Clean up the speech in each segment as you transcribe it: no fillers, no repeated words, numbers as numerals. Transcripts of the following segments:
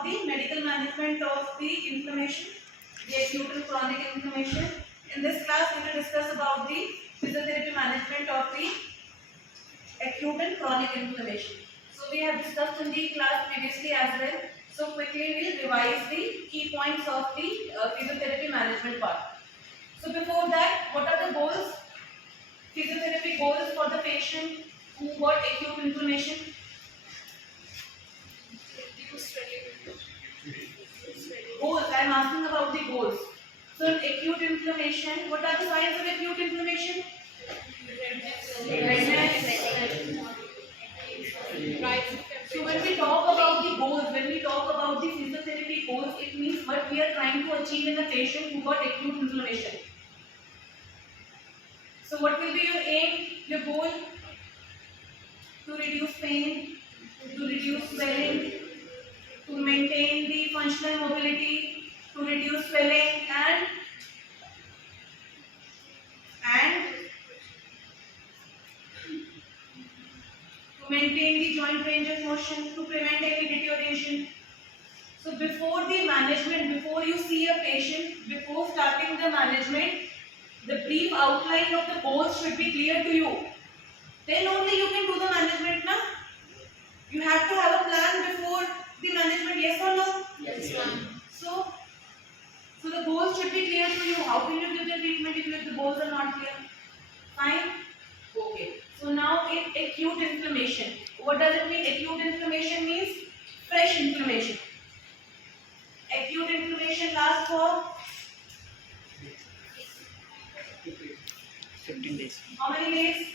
about the medical management of the inflammation, the acute and chronic inflammation. In this class, we will discuss about the physiotherapy management of the acute and chronic inflammation. So we have discussed in the class previously as well. So quickly we will revise the key points of the physiotherapy management part. So before that, what are the goals? Physiotherapy goals for the patient who got acute inflammation. Goals. I am asking about the goals. So in acute inflammation, what are the signs of acute inflammation? Redness. So when we talk about the goals, when we talk about the physiotherapy goals, it means what we are trying to achieve in a patient who got acute inflammation. So what will be your aim, your goal? To reduce pain, to reduce swelling, to maintain the functional mobility, to reduce swelling and to maintain the joint range of motion, to prevent any deterioration. So before the management, before you see a patient, before starting the management, the brief outline of the goals should be clear to you. Then only you can do the management now. You have to have a plan before the management, yes or no? Yes, ma'am. So the goals should be clear to you. How can you give the treatment if the goals are not clear? Fine? Okay. So now acute inflammation. What does it mean? Acute inflammation means fresh inflammation. Acute inflammation lasts for 15 days. how many days?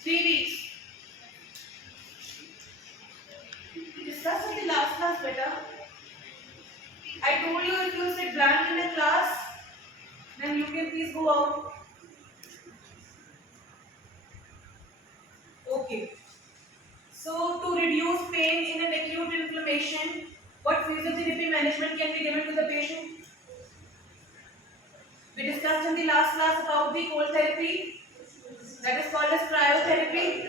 3 weeks. We discussed in the last class, beta. I told you if you sit blank in a class, then you can please go out. Okay. So to reduce pain in an acute inflammation, what physiotherapy management can be given to the patient? We discussed in the last class about the cold therapy, that is called as cryotherapy.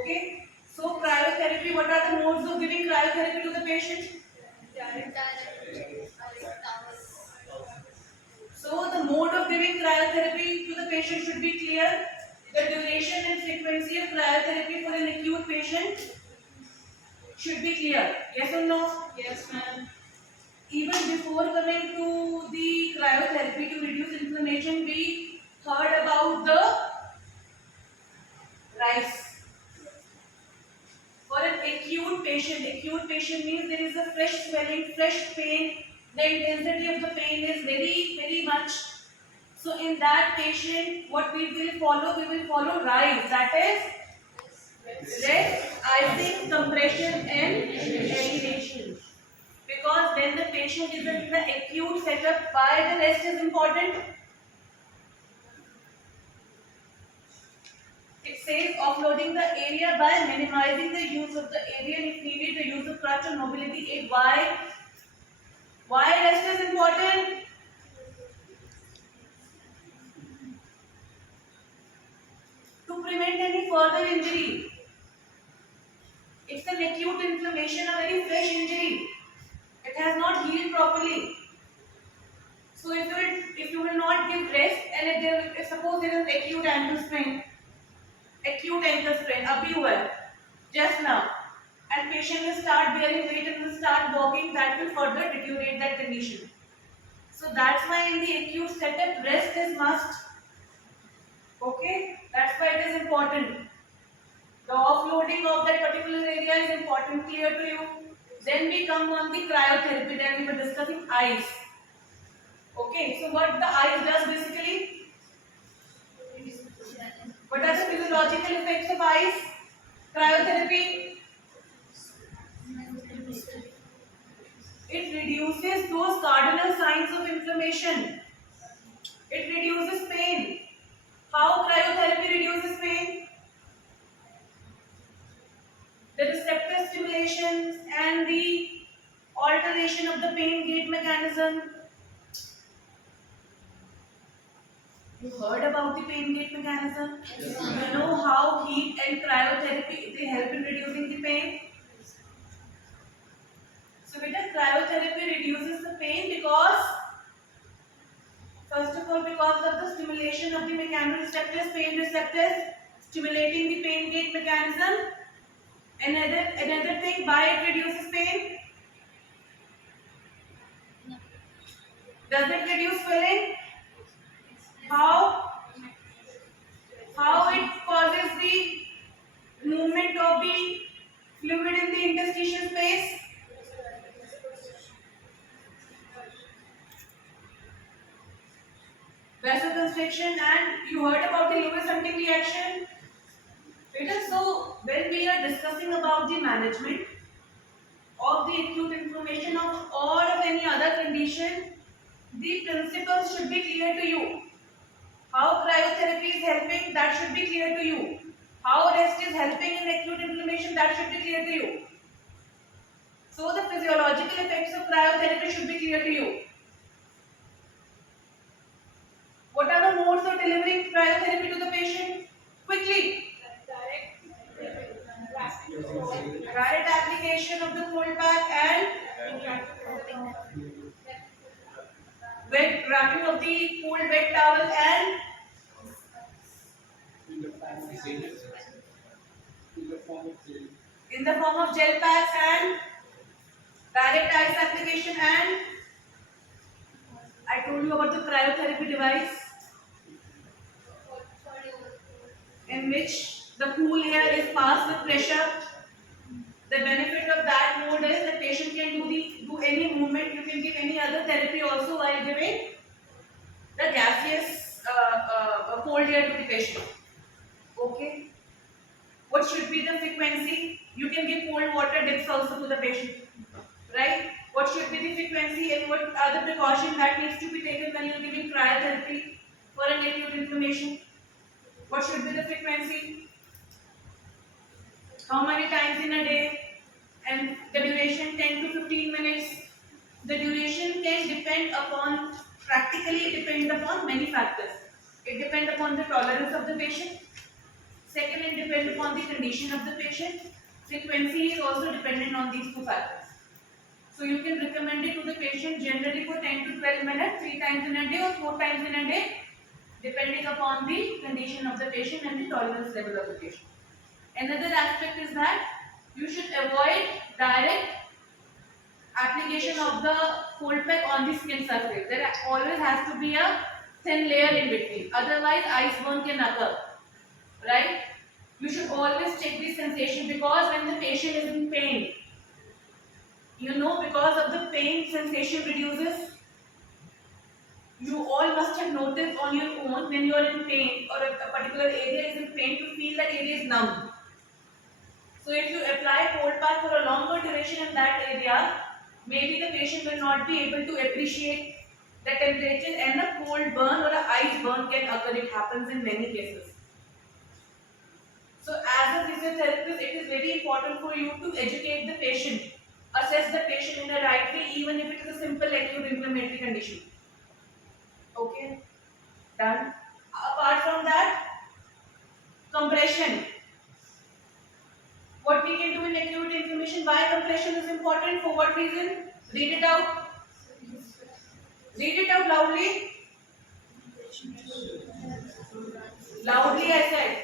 Okay. So cryotherapy, what are the modes of giving cryotherapy to the patient? So the mode of giving cryotherapy to the patient should be clear. The duration and frequency of cryotherapy for an acute patient should be clear. Yes or no? Yes, ma'am. Even before coming to the cryotherapy to reduce inflammation, we heard about the RICE. For an acute patient means there is a fresh swelling, fresh pain. The intensity of the pain is very, very much. So in that patient, what we will follow? We will follow RICE. That is rest, icing, compression, and elevation. Because when the patient is in the acute setup, why the rest is important? It says offloading the area by minimizing the use of the area and if needed the use of crutch or mobility aid. Why? Why rest is important? To prevent any further injury. It's an acute inflammation, a very fresh injury. It has not healed properly. So if you will not give rest and if suppose there is acute ankle sprain, abhi hua hai, just now, and patient will start bearing weight and will start walking, that will further deteriorate that condition. So that's why in the acute setup rest is must. Okay, that's why it is important. The offloading of that particular area is important, clear to you. Then we come on the cryotherapy that we were discussing, ice. Okay, so what the ice does basically? What are the physiological effects of ice? Cryotherapy. It reduces those cardinal signs of inflammation. It reduces pain. How cryotherapy reduces pain? The receptor stimulations and the alteration of the pain gate mechanism. You heard about the pain gate mechanism? Yes. You know how heat and cryotherapy they help in reducing the pain? stimulation of the mechanoreceptors, pain receptors, stimulating the pain gate mechanism. Another thing, why it reduces pain? Does it reduce swelling? How? How it causes the movement of the fluid in the interstitial space? Vasoconstriction, and you heard about the Lewis-Hunting reaction. So when we are discussing about the management of the acute inflammation of or of any other condition, the principles should be clear to you. How cryotherapy is helping, that should be clear to you. How rest is helping in acute inflammation, that should be clear to you. So the physiological effects of cryotherapy should be clear to you. What are the modes of delivering cryotherapy to the patient? Quickly. Direct application of the cold pack and wet wrapping of the cold wet towel and in the form of gel packs and direct ice application, and I told you about the cryotherapy device in which the cool air is passed with pressure. The benefit of that mode is the patient can do any movement. You can give any other therapy also while giving the gaseous cold air to the patient. Okay. What should be the frequency? You can give cold water dips also to the patient, right? What should be the frequency and what are the precautions that needs to be taken when you are giving cryotherapy for an acute inflammation? What should be the frequency? How many times in a day? And the duration 10 to 15 minutes. The duration can depend upon, practically depend upon many factors. It depends upon the tolerance of the patient. Second, it depends upon the condition of the patient. Frequency is also dependent on these two factors. So you can recommend it to the patient generally for 10 to 12 minutes, 3 times in a day or 4 times in a day, depending upon the condition of the patient and the tolerance level of the patient. Another aspect is that you should avoid direct application of the cold pack on the skin surface. There always has to be a thin layer in between. Otherwise, ice burn can occur. Right? You should always check the sensation, because when the patient is in pain, because of the pain, sensation reduces. You all must have noticed on your own when you are in pain or a particular area is in pain to feel that area is numb. So if you apply cold pack for a longer duration in that area, maybe the patient will not be able to appreciate the temperature, and a cold burn or an ice burn can occur. It happens in many cases. So as a physiotherapist, it is very important for you to educate the patient, assess the patient in the right way, even if it is a simple acute inflammatory condition. Okay, done. Apart from that, compression. What we can do in acute inflammation, why compression is important, for what reason? Read it out. Read it out loudly. Loudly, I said.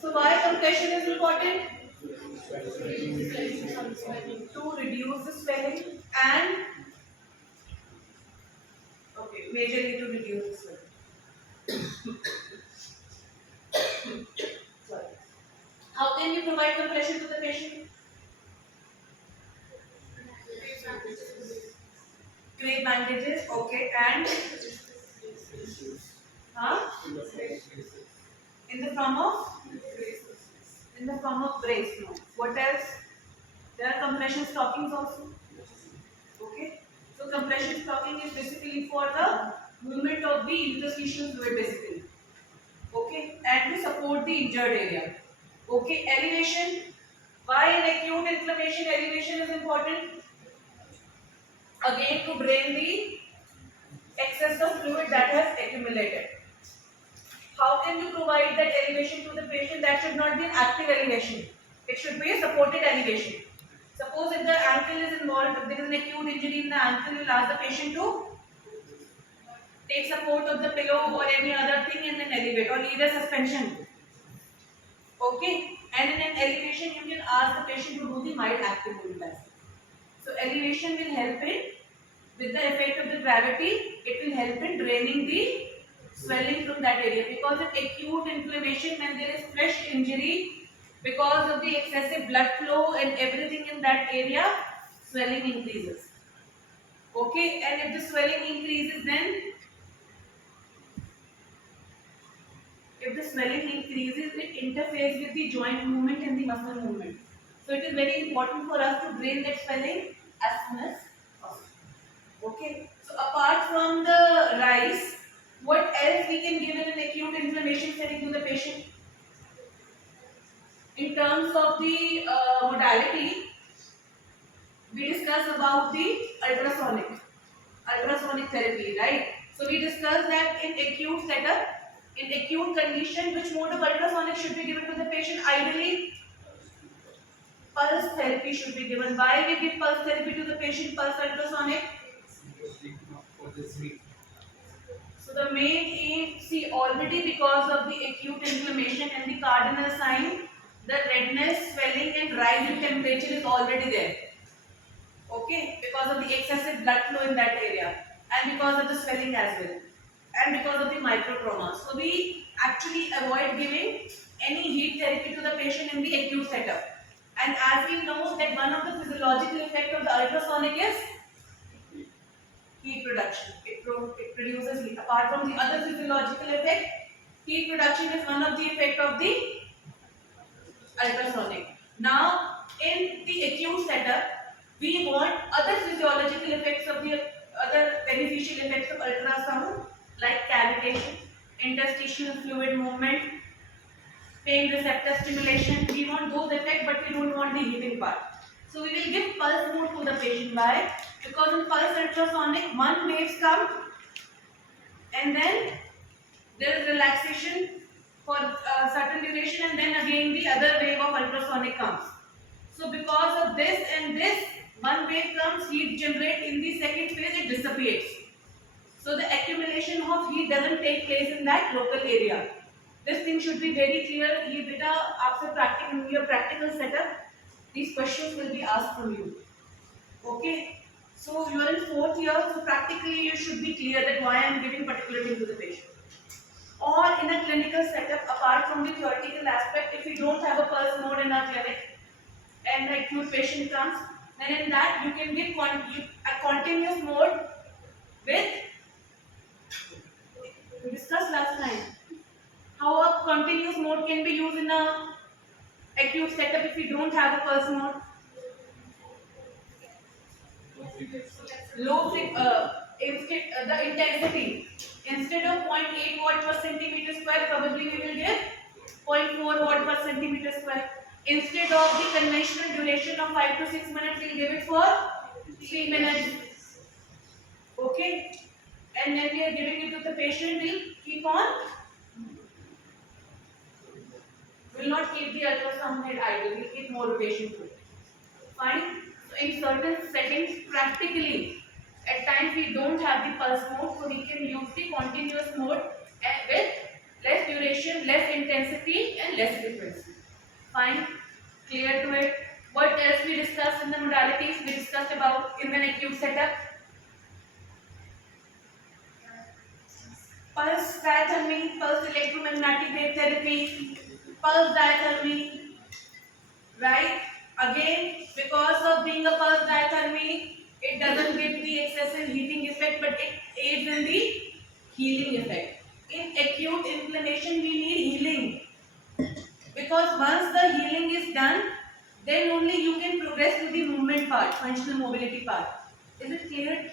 So why compression is important? To reduce the swelling and majorly to reduce the swelling. Sorry. How can you provide compression to the patient? Crepe bandages, okay, and in the form of brace. No. What else? There are compression stockings also. Okay. So compression stocking is basically for the movement of the interstitial fluid basically. Okay, and to support the injured area. Okay, elevation. Why in acute inflammation elevation is important? Again, to drain the excess of fluid that has accumulated. How can you provide that elevation to the patient? That should not be an active elevation. It should be a supported elevation. Suppose if the ankle is involved, if there is an acute injury in the ankle, you will ask the patient to take support of the pillow or any other thing and then elevate, or either suspension. Okay, and in an elevation, you can ask the patient to do the mild active movement. So elevation will help in, with the effect of the gravity, it will help in draining the swelling from that area, because of acute inflammation, when there is fresh injury, because of the excessive blood flow and everything in that area, swelling increases. Okay, and if the swelling increases, then if the swelling increases, it interferes with the joint movement and the muscle movement. So it is very important for us to drain that swelling as soon as possible. Okay. So apart from the rice, what else we can give in an acute inflammation setting to the patient? In terms of the modality, we discussed about the ultrasonic therapy, right? So we discussed that in acute setup, in acute condition, which mode of ultrasonic should be given to the patient? Ideally, pulse therapy should be given. Why we give pulse therapy to the patient, pulse ultrasonic? So the main aim, see, already because of the acute inflammation and the cardinal sign, the redness, swelling and rise in temperature is already there. Okay, because of the excessive blood flow in that area, and because of the swelling as well, and because of the microtrauma. So we actually avoid giving any heat therapy to the patient in the acute setup. And as we know that one of the physiological effect of the ultrasonic is heat production. It produces heat. Apart from the other physiological effect, heat production is one of the effect of the ultrasonic. Now, in the acute setup, we want other physiological effects of the other beneficial effects of ultrasound, like cavitation, interstitial fluid movement, pain receptor stimulation. We want those effects, but we don't want the heating part. So we will give pulse mode to the patient. Why? Because in pulse ultrasonic, one waves come and then there is relaxation for a certain duration, and then again the other wave of ultrasonic comes. So because of this and this, one wave comes, heat generate, in the second phase it dissipates. So the accumulation of heat doesn't take place in that local area. This thing should be very clear. ये बेटा आपसे practical, your practical setup, these questions will be asked from you. Okay. So you are in 4th year, so practically you should be clear that why I am giving particular thing to the patient. Or in a clinical setup, apart from the theoretical aspect, if you don't have a pulse mode in our clinic and the acute patient comes, then in that you can give a continuous mode with, we discussed last time, how a continuous mode can be used in a acute setup if you don't have a pulse mode. The intensity, instead of 0.8 watt per centimeter square, probably we will give 0.4 watt per centimeter square. Instead of the conventional duration of 5 to 6 minutes, we will give it for 3 minutes. Okay, and then we are giving it to the patient. We'll keep on, will not keep the ultrasound head idle, we'll keep more rotation to it. Fine. So in certain settings, practically, at times we don't have the pulse mode, so we can use the continuous mode with less duration, less intensity and less frequency. Fine. Clear to it? What else we discussed in the modalities? We discussed about in an acute setup. Pulse diathermy, pulse electromagnetic wave therapy, pulse diathermy, right? Again, because of being a pulse diathermy, it doesn't give the excessive heating effect, but it aids in the healing effect. In acute inflammation, we need healing, because once the healing is done, then only you can progress to the movement part, functional mobility part. Is it clear?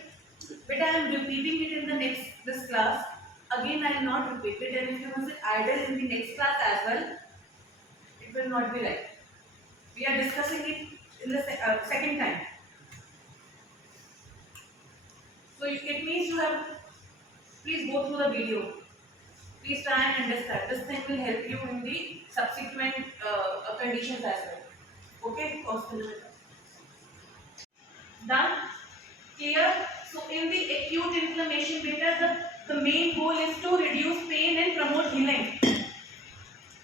But I am repeating it in the this class. Again, I will not repeat it, and if you must sit idle in the next class as well, it will not be right. We are discussing it in the second time. So it means you have, please go through the video. Please try and understand. This thing will help you in the subsequent conditions as well. Okay? Done? Clear? So in the acute inflammation beta, the main goal is to reduce pain and promote healing.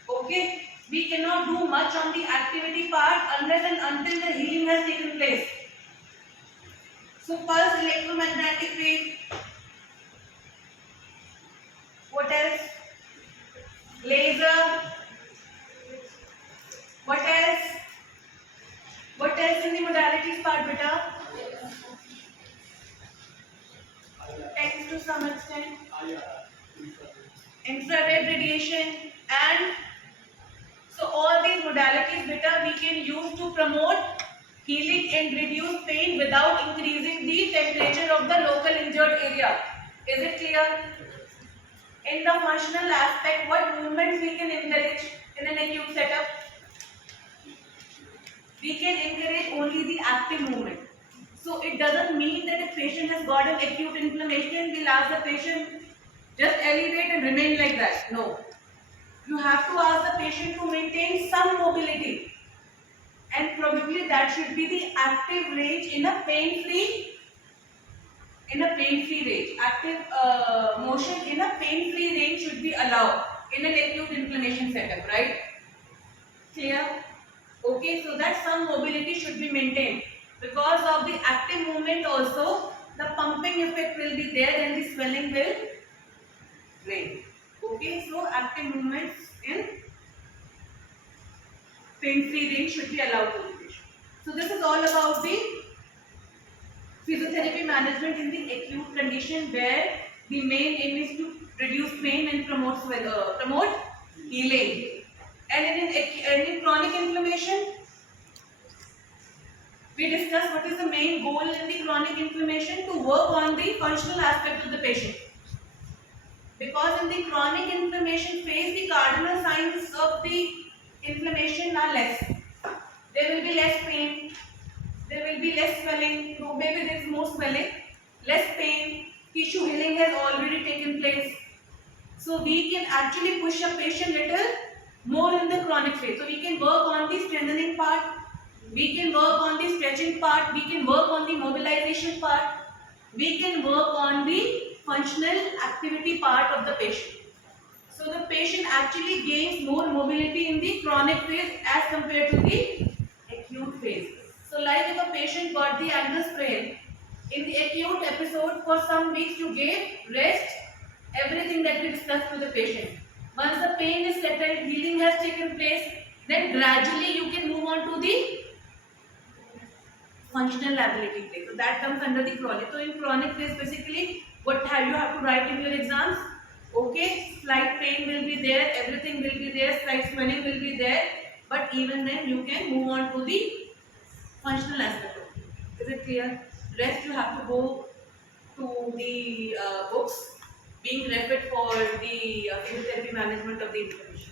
Okay? We cannot do much on the activity part unless and until the healing has taken place. So pulse electromagnetic wave. What else? Laser. What else? What else in the modalities part, beta? Thanks to some extent. Infrared radiation, and so all these modalities beta we can use to promote healing and reduce pain without increasing the temperature of the local injured area. Is it clear? In the functional aspect, what movements we can encourage in an acute setup? We can encourage only the active movement. So it doesn't mean that if patient has got an acute inflammation, we'll ask the patient just elevate and remain like that. No. You have to ask the patient to maintain some mobility, and probably that should be the active range in a pain-free range. Active motion in a pain-free range should be allowed in an acute inflammation setup, right? Clear? Okay, so that some mobility should be maintained. Because of the active movement also, the pumping effect will be there and the swelling will drain. Okay, so active movements in pain-free range should be allowed to the patient. So this is all about the physiotherapy management in the acute condition where the main aim is to reduce pain and promote healing. And in chronic inflammation, we discuss what is the main goal in the chronic inflammation, to work on the functional aspect of the patient. Because in the chronic inflammation phase, the cardinal signs of the inflammation are less. There will be less pain, there will be less swelling, maybe there is more swelling, less pain, tissue healing has already taken place. So we can actually push a patient little more in the chronic phase. So we can work on the strengthening part, we can work on the stretching part, we can work on the mobilization part, we can work on the functional activity part of the patient. So the patient actually gains more mobility in the chronic phase as compared to the acute phase. So like if a patient got the ankle sprain, in the acute episode for some weeks you gave rest, everything that we discussed to the patient. Once the pain is settled, healing has taken place, then gradually you can move on to the functional ability phase. So that comes under the chronic. So in chronic phase, basically, what you have to write in your exams? Okay, slight pain will be there, everything will be there, slight swelling will be there, but even then you can move on to the functional aspect of it. Is it clear? Rest you have to go to the books being referred for the physiotherapy management of the inflammation.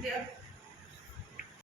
Clear?